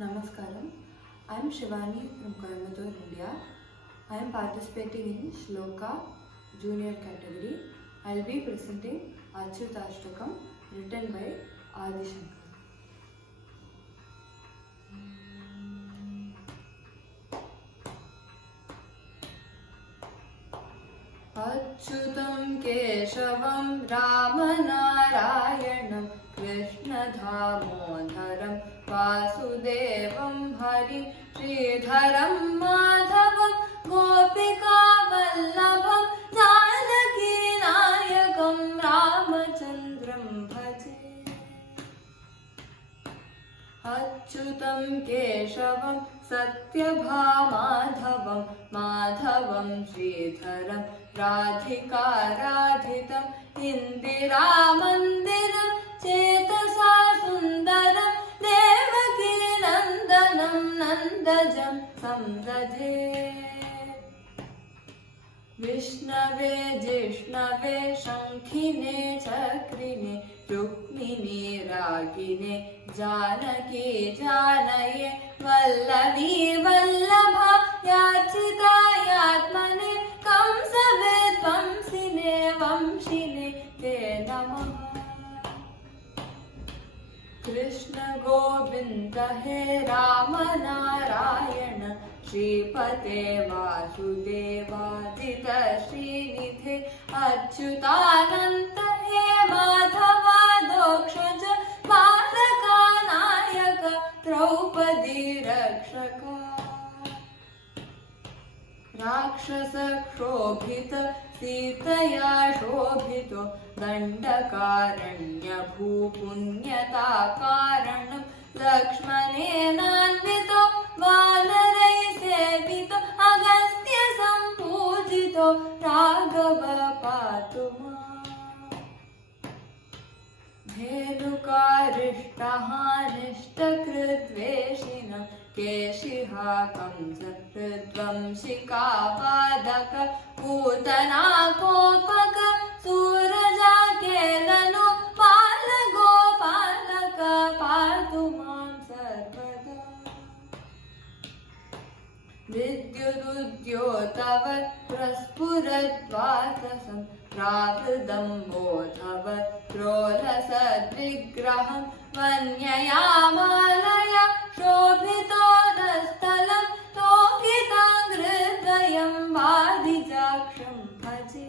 Namaskaram. I am Shivani from Coimbatore, India. I am participating in Shloka Junior category. I will be presenting Achyutashtakam written by Adi Shankar. अच्युतं केशवं रामनारायणं कृष्णदामोदरं वासुदेवं हरिं श्रीधरं माधवं गोपिकावल्लभं जानकीनायकं रामचन्द्रं भजे। अच्युतं केशवं सत्यभामाधवं माधवं श्रीधरं राधिकाराधितं इन्दिरामन्दिरं चेतसा सुन्दरं देवकीनन्दनं नन्दजं संदधे। विष्णवे जिष्णवे शङ्खिने चक्रिणे रुक्मिणी रागिने जानकी जानये वल्लवी वल्लभा याचितायात्मने कंसविध्वंसिने वंशिने ते नमः। कृष्ण गोविन्द हे राम नारायण श्रीपते वासुदेवादित श्रीनिधे अच्युतानन्त हे माधवादोक्षज बालकानायक द्रौपदी रक्षक। राक्षसक्षोभित सीतया शोभितो दण्डकारण्यभूपुण्यताकारणं लक्ष्मणेनान्वितो वानरैः सेवितो अगस्त्यसम्पूजितो राघव पातु माम्। धेनुकारिष्टहानिष्टकृद्वेषिणं केशिहा कंसहृद्वंशिकापादक पूतना कोपक सूरजाकेलनो बालगोपालक पातु मां सर्वदा। विद्युदुद्योतवत् प्रस्फुरद्वातसं प्रावृदं बोधवत् प्रोलसद्विग्रहं वन्ययामालया शोभितोदस्थलं तोकिताङ्घ्रिद्वयं वादिजाक्षं भजे।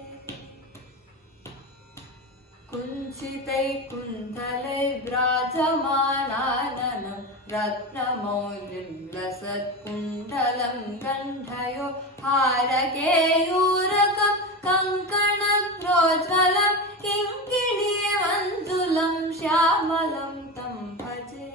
कुञ्चितैः कुण्डलैर्व्राजमानाननं रत्नमौलिं लसत्कुण्डलं गण्डयो हारकेयूरकं कङ्कणप्रोज्ज्वलं किङ्किणीमञ्जुलं श्यामलं तं भजे।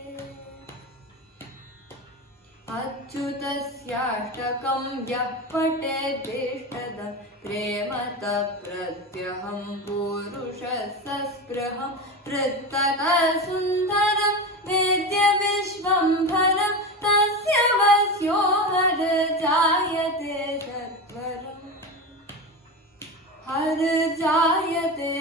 अच्युतस्याष्टकं यः पठेद्दिष्टदं प्रेमतः प्रत्यहं पूरुषः सस्पृहं वृत्ततः सुन्दरं वेद्य विश्वम्भरं तस्य वस्यो हर जायते सत्वरम् हर जायते